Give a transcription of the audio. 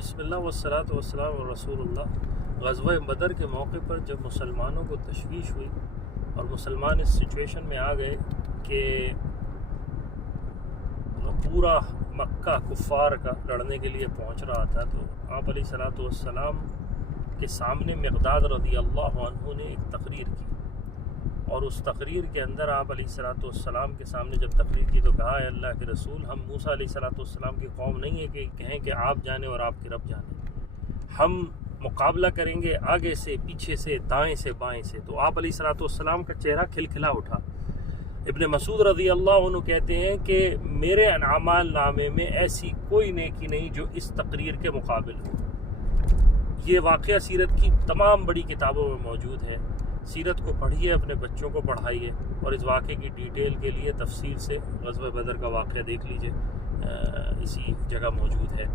بسم اللہ والصلاۃ والسلام علی رسول اللہ۔ غزوہ بدر کے موقع پر جب مسلمانوں کو تشویش ہوئی اور مسلمان اس سچویشن میں آ گئے کہ پورا مکہ کفار کا لڑنے کے لیے پہنچ رہا تھا، تو آپ علیہ الصلاۃ والسلام کے سامنے مقداد رضی اللہ عنہ نے ایک تقریر کی، اور اس تقریر کے اندر آپ علیہ الصلاۃ والسلام کے سامنے جب تقریر کی تو کہا، اے اللہ کے رسول، ہم موسیٰ علیہ الصلاۃ والسلام کی قوم نہیں ہے کہ کہیں کہ آپ جانیں اور آپ کے رب جانیں، ہم مقابلہ کریں گے آگے سے، پیچھے سے، دائیں سے، بائیں سے۔ تو آپ علیہ الصلاۃ والسلام کا چہرہ کھلکھلا اٹھا۔ ابن مسعود رضی اللہ عنہ کہتے ہیں کہ میرے اعمال نامے میں ایسی کوئی نیکی نہیں جو اس تقریر کے مقابل ہو۔ یہ واقعہ سیرت کی تمام بڑی کتابوں میں موجود ہے، سیرت کو پڑھیے، اپنے بچوں کو پڑھائیے، اور اس واقعے کی ڈیٹیل کے لیے تفصیل سے غزوہ بدر کا واقعہ دیکھ لیجئے، اسی جگہ موجود ہے۔